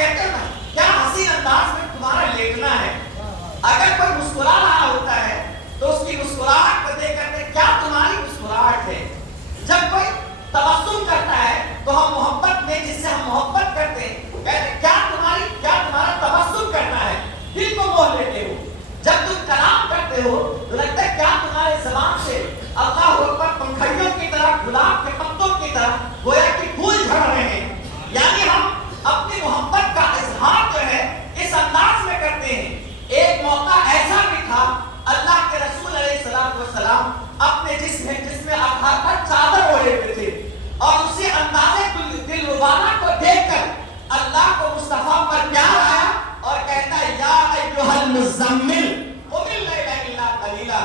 کہتے ہیں نا کیا حسین انداز میں تمہارا لیٹنا ہے. اگر کوئی مسکرا رہا ہوتا ہے تو اس کی مسکراہٹ کو دیکھ کر کیا تمہاری مسکراہٹ ہے. جب کوئی تبسم کرتا ہے تو ہم محبت میں جس سے ہم محبت کرتے ہیں کہتے ہیں کیا تمہارا تبسم کرنا ہے, دل کو موہ لیتے ہو. جب تم کلام کرتے ہو تو لگتا ہے کیا تمہارے زبان سے اللہ اکبر پنکھڑیوں کی طرح, گلاب کے پتوں کی طرح گویا کہ پھول جھڑ رہے ہیں. یعنی ہم اپنی محبت کا اظہار جو ہے اس انداز میں کرتے ہیں. ایک موقع ایسا بھی تھا اللہ کے رسول علیہ السلام اپنے جس میں اکھا پر چادر اوڑھے ہوئے تھے اور اسی اندازے دل ربانہ کو دیکھ کر اللہ کو مصطفیٰ پر پیار آیا اور کہتا ہے یا ایھا المزمل قم اللیل الا قلیلا,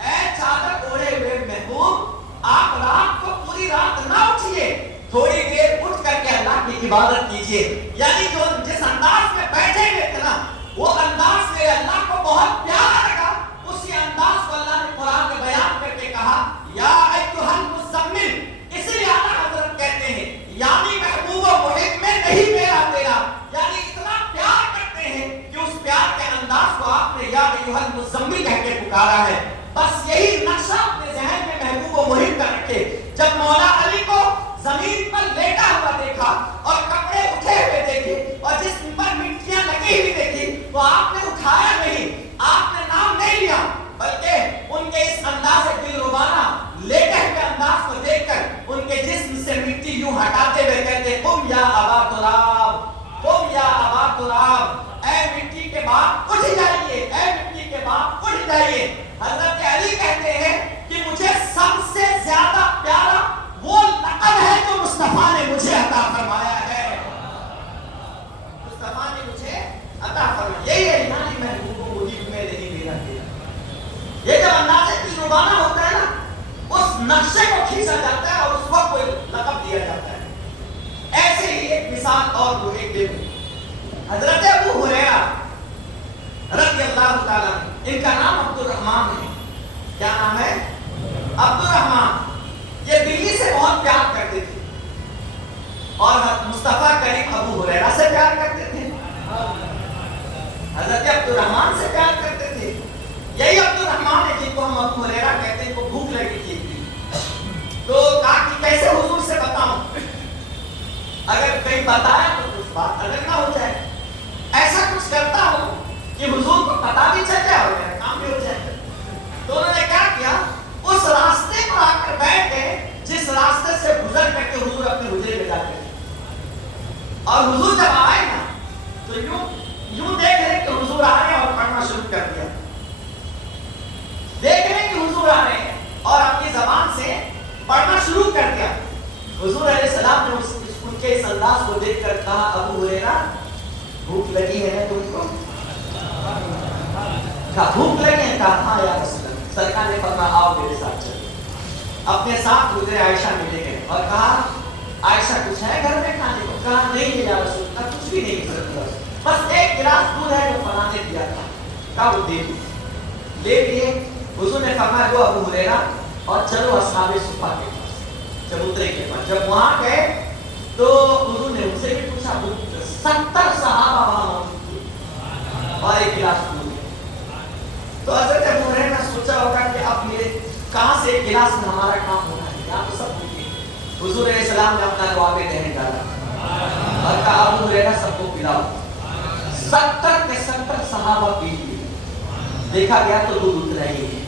اے چادر اوڑھے ہوئے محبوب آپ رات کو پوری رات نہ اٹھیے, تھوڑی دیر اٹھ کر کے اللہ کی عبادت کیجیے. یعنی جو جس انداز میں بیٹھے ہوئے تھے نا وہ انداز میرے اللہ کو بہت پیارا لگا. اسی انداز کو اللہ نے قرآن میں بیان کر کے کہا یا ایھا المزمل. اسی لیے اعلیٰ حضرت کہتے ہیں یعنی محبوب و محب میں نہیں میرا تیرا, یعنی اتنا پیار کرتے ہیں کہ اس پیار کے انداز کو آپ نے یا ایھا المزمل کہہ کے پکارا ہے. بس یہی نقشہ اپنے ذہن میں محبوب و محب کا رکھے. جب مولا علی کو زمین پر لیٹا ہوا دیکھا اور کپڑے اٹھے ہوئے دیکھے اور جسم پر مٹیاں لگی ہوئی دیکھی تو آپ نے اٹھایا نہیں, آپ نے نام نہیں لیا, بلکہ ان کے اس انداز دل ربانہ لیٹے ہوئے انداز کو دیکھ کر ان کے جسم سے مٹی یوں ہٹاتے ہوئے کہتے قم یا ابا تراب, قم یا ابا تراب, اے مٹی کے باپ اٹھ جائیے, اے مٹی کے باپ اٹھ جائیے. حضرت علی کہتے ہیں کہ مجھے سب سے زیادہ پیارا وہ لقب ہے جو مصطفیٰ نے مجھے عطا فرمایا ہے. مصطفیٰ نے مجھے عطا فرمایا, یہی ہے یعنی محبوب و محب میں نہیں میرا تیرا. یہ جب انداز دل ربانہ ہوتا ہے نا اس نقشے کو کھینچا جاتا ہے اور اس وقت کوئی لقب دیا جاتا ہے. ایسے ہی ایک مثال اور وہ ایک دن حضرت ابو ہریرہ رضی اللہ تعالیٰ, ان کا نام عبد الرحمن ہے. کیا نام ہے؟ عبد الرحمن. یہ دلی سے بہت پیار کرتے تھے اور مصطفیٰ کریم ابو ہریرہ سے پیار کرتے تھے, حضرت عبد الرحمن سے پیار کرتے تھے. یہی عبد الرحمن ہے جن کو ہم ابو ہریرہ کہتے ہیں, کو بھوک لگی تھی تو کہا کہ کیسے حضور سے بتاؤں, اگر کہیں بتایا تو کچھ بات الگ نہ ہو جائے, ایسا کچھ کرتا ہوں کہ حضور کو پتا بھی چل جائے اور میرا کام بھی ہو جائے. تو انہوں نے کیا کیا, اس راستے پر آ کر بیٹھ گئے جس راستے سے گزر کر کے حضور اپنے حجرے میں جاتے تھے. اور حضور جب آئے نا تو یوں دیکھ رہے کہ حضور آ رہے ہیں اور پڑھنا شروع کر دیا. دیکھ رہے کہ حضور آ رہے ہیں اور اپنی زبان سے پڑھنا شروع کر دیا. حضور علیہ السلام نے ان کے اس انداز کو دیکھ کر کہا ابو ہریرہ بھوک لگی ہے تم کو؟ کہا بھوک لگی ہے؟ کہا ہاں یا رسول اللہ. سرکار نے فرمایا آؤ میرے ساتھ چلو. اپنے ساتھ حضرت عائشہ میں لے گئے اور کہا عائشہ کچھ ہے گھر میں کھانے کو؟ کہا نہیں یا رسول اللہ کچھ بھی نہیں ہے, بس ایک گلاس دودھ ہے جو فلاں نے دیا تھا. کہا وہ دے دو. لے لیے. حضور نے فرمایا جو ابو ہریرہ اور چلو اصحاب صفہ کے پاس. چبوترے کے پاس جب وہاں گئے تو حضور نے ان سے بھی پوچھا 70 صحابہ وہاں موجود تھے اور ایک گلاس دودھ. تو حضرت ابو ہریرہ نے سوچا ہوگا کہ اب میرے کہاں سے ایک گلاس میں ہمارا کام ہونا ہے, یہاں تو سب پوچھے. حضور علیہ السلام نے اپنا جواب دہن ڈالا اور کہا ابو ہریرہ سب کو پلاؤ. 70 کے 70 صحابہ پی لیے. دیکھا گیا تو دودھ اتنا ہی ہے.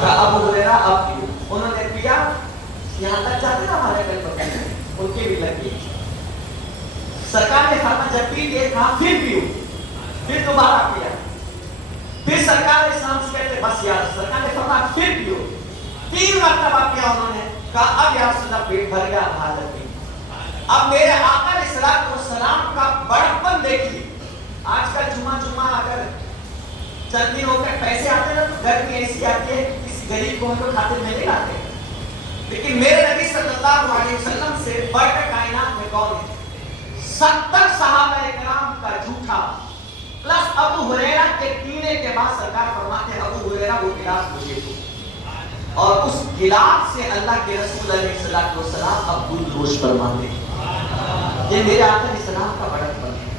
کہا ابو ہریرہ اب پیو. انہوں نے پیا. یہاں تک جاتے نا ہمارے گھر پر ان کی بھی لگی. سرکار نے فرمایا جب پی لیے کہا پھر پیو. پھر دوبارہ پیا. پھر سرکار اسلام سے کہتے بس یار. سرکار نے فرمایا پھر پیو. 3 مرتبہ پیا. انہوں نے کہا اب یا رسول اللہ پیٹ بھر گیا, اب حاجت نہیں. اب میرے آقا علیہ السلام کا بڑپن دیکھیے. آج کل جمعہ اگر چند دن ہو کر پیسے آتے نا تو گھر میں ایسی آتی ہے کسی غریب کو ہم لوگ خاطر میں نہیں لاتے, لیکن میرے نبی صلی اللہ علیہ وسلم سے بڑھ کر کائنات میں کون ہے؟ 70 صحابہ کرام کا جھوٹا پلس ابو ہریرہ کے پینے کے بعد سرکار فرماتے ہیں ابو ہریرہ وہ گلاس مجھے دو. اور اس گلاس سے اللہ کے رسول علیہ السلام اب دودھ نوش فرماتے ہیں. یہ میرے آقا علیہ السلام کا بڑپن ہے.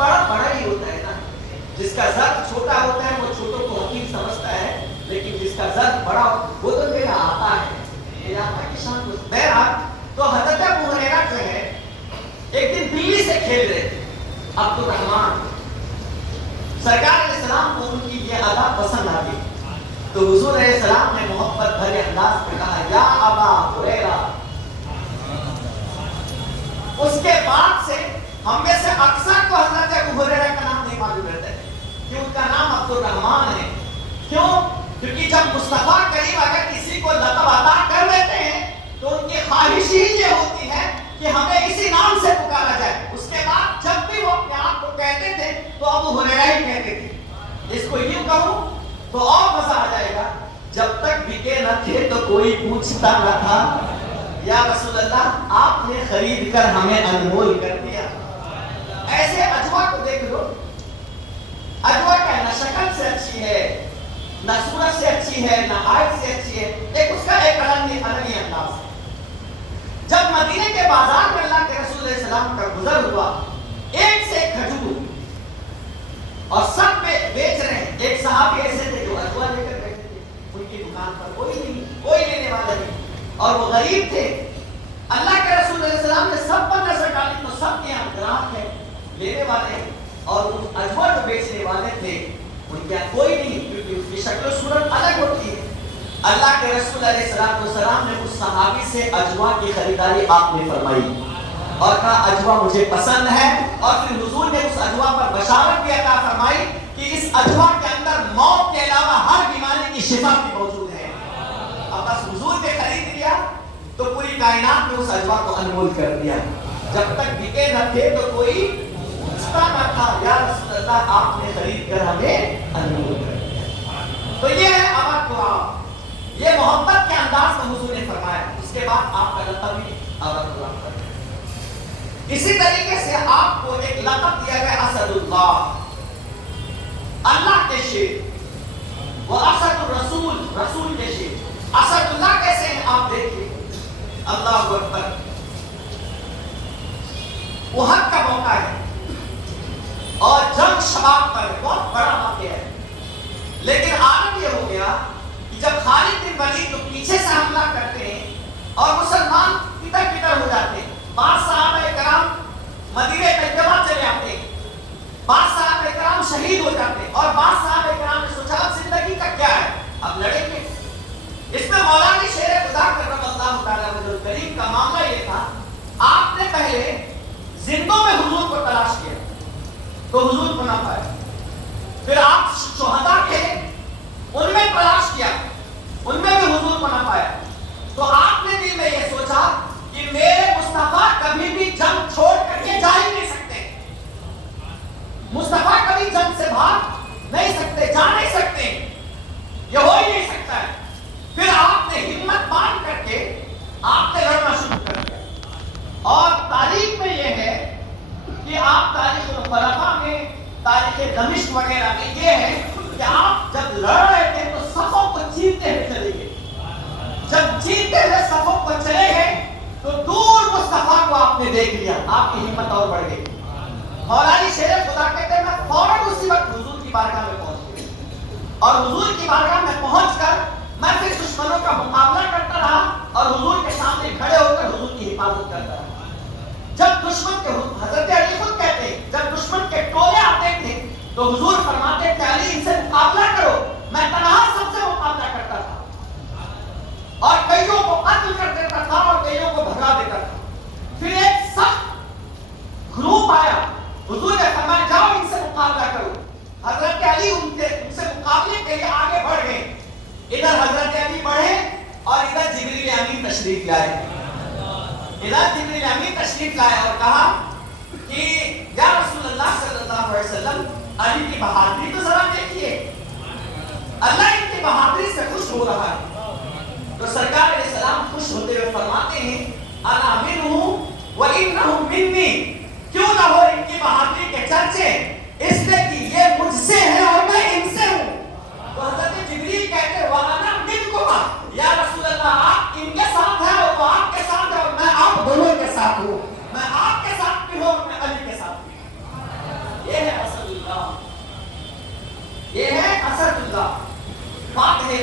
بڑا بڑا ہی ہوتا ہے نا. جس کا ظرف چھوٹا ہوتا ہے وہ چھوٹوں کو حقیر سمجھتا ہے, لیکن جس کا ظرف بڑا وہ تو میرا آتا ہے, میرا آتا کی شان کو. بہرحال تو حضرت ابو ہریرہ جو ہے ایک دن بلی سے کھیل رہے تھے. عبد الرحمن سرکار علیہ السلام کو ان کی یہ ادا پسند آتی, تو حضور علیہ السلام نے محبت بھرے انداز میں کہا یا ابا ہریرہ. اس کے بعد سے ہم میں سے اکثر کو حضرت ابو ہریرہ کا نام نہیں معلوم رہتا ہے کہ ان کا نام عبد الرحمن ہے. کیوں؟ کیونکہ جب مصطفیٰ کریم اگر کسی کو لقب عطا کر دیتے ہیں تو ان کی خواہش ہی یہ ہوتی ہے کہ ہمیں اسی نام سے پکارا جائے. اس کے بعد جب بھی وہ اپنے آپ کو کہتے تھے تو ابو ہریرہ ہی کہتے تھے. اس کو یوں کہوں تو اور مزہ آ جائے گا. جب تک بکے نہ تھے تو کوئی پوچھتا نہ تھا, یا رسول اللہ آپ نے خرید کر ہمیں انمول کر دیا. ایسے اجوا کو دیکھ لو, اجوا کیا نہ شکل سے اچھی ہے, نہ صورت سے اچھی ہے, نہ ہائٹ سے اچھی ہے, ایک اس کا ایک الگ انداز ہے. جب مدینے کے بازار میں اللہ کے رسول علیہ السلام کا گزر ہوا, ایک سے ایک کھجور اور سب بیچ رہے ہیں. ایک صحابی ایسے تھے جو اجوا لے کر بیٹھے تھے, ان کی دکان پر کوئی نہیں, کوئی لینے والا نہیں, اور وہ غریب تھے. اللہ کے رسول علیہ السلام نے سب پر نظر ڈالی تو سب کے یہاں گراہک ہے, لینے والے, اور ان اجوا جو بیچنے والے تھے ان کے یہاں کوئی نہیں, کیونکہ اس کی شکل و صورت الگ ہوتی ہے. اللہ کے رسول علیہ السلام نے اس صحابی سے اجوا کی خریداری آپ نے فرمائی اور کہا اجوا مجھے پسند ہے, اور پھر حضور نے اس اجوا پر بشارت بھی عطا فرمائی کہ اس اجوا کے اندر موت کے علاوہ ہر بیماری کی شفا بھی موجود ہے. اب بس حضور نے خرید لیا تو پوری کائنات میں اس اجوا کو انمول کر دیا. جب تک بکے نہ تھے تو کوئی پوچھتا نہ تھا, یا رسول اللہ آپ نے خرید کر ہمیں انمول کر دیا. تو یہ ہے ابا قراب, یہ محبت کے انداز میں حضور نے فرمایا. اس کے بعد آپ کا لقب بھی ابا قراب کر دیا. اسی طریقے سے آپ کو ایک لقب دیا گیا اسد اللہ, اللہ کے شیر, وہ اسد الرسول, رسول کے شیر. اسد اللہ کیسے ہیں آپ دیکھیے. اللہ اکبر, احد کا موقع ہے اور جنگ شباب پر بہت بڑا واقعہ ہے, لیکن عالم یہ ہو گیا کہ جب خالد بن ولید تو پیچھے سے حملہ کرتے ہیں اور مسلمان ادھر کدھر ہو جاتے ہیں, بعض صحابہ کرام مدینہ طیبہ چلے آتے ہیں, بعض صحابہ کرام شہید ہو جاتے ہیں, اور بعض صحابہ کرام نے سوچا اب زندگی کا کیا ہے, اب لڑیں گے. اس میں مولانا شیر خدا کرم اللہ تعالیٰ وجہ کریم کا معاملہ یہ تھا, آپ نے پہلے زندوں میں حضور کو تلاش کیا تو حضور کو نہ پایا, پھر آپ شہداء کے ان میں تلاش کیا, ان میں بھی حضور کو نہ پایا, تو آپ نے دل میں یہ سوچا کہ میرے مصطفیٰ کبھی بھی جنگ چھوڑ کر کے جا ہی نہیں سکتے, مصطفیٰ کبھی جنگ سے بھاگ نہیں سکتے, جا نہیں سکتے, یہ ہو ہی نہیں سکتا ہے. پھر آپ نے ہمت باندھ کر کے آپ نے لڑنا شروع کر دیا. اور تاریخ میں یہ ہے کہ آپ تاریخ الخلفاء میں, تاریخ دمشق وغیرہ میں یہ ہے کہ آپ جب لڑ رہے تھے تو صفوں کو چیرتے ہوئے چلے گئے. جب چیرتے ہوئے صفوں کو چلے گئے تو دور مصطفیٰ کو آپ نے دیکھ لیا, آپ کی ہمت اور بڑھ گئی. مولانا شیر خدا کہتے ہیں میں فوراً اسی وقت حضور کی بارگاہ میں پہنچ گیا, اور حضور کی بارگاہ میں پہنچ کر میں پھر دشمنوں کا مقابلہ کرتا رہا اور حضور کے سامنے کھڑے ہو کر حضور کی حفاظت کرتا رہا. جب دشمن کے, حضرت علی خود کہتے ہیں جب دشمن کے ٹولے آتے تھے تو حضور فرماتے تھے علی ان سے مقابلہ کرو, میں تنہا سب سے مقابلہ کرتا تھا, اور کئیوں کو قتل کر دیتا تھا اور کئیوں کو بھگا دیتا تھا. پھر ایک سخت گروپ آیا, حضور نے فرمایا جاؤ ان سے مقابلہ کرو. حضرت علی ان سے مقابلے کے لیے آگے بڑھ گئے. ادھر حضرت علی بڑھے اور ادھر جبریل امین تشریف لائے. ادھر جبریل امین تشریف لائے اور کہا کہ یا رسول اللہ صلی اللہ علیہ وسلم علی کی بہادری تو ذرا دیکھیے, اللہ ان کی بہادری سے خوش ہو رہا ہے. تو سرکار علیہ السلام خوش ہوتے ہوئے فرماتے ہیں انا منہم وانہم منی, کیوں نہ ہو ان کی بہادری کے چرچے, اس لیے کہ یہ مجھ سے ہیں اور میں ان سے ہوں. تو حضرت جبریل کہتے ہیں وانا منکما, یا رسول اللہ آپ ان کے ساتھ ہیں اور وہ آپ کے ساتھ ہے, اور میں آپ دونوں کے ساتھ ہوں, میں آپ کے ساتھ بھی ہوں اور میں علی کے ساتھ بھی ہوں. یہ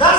10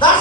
10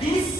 20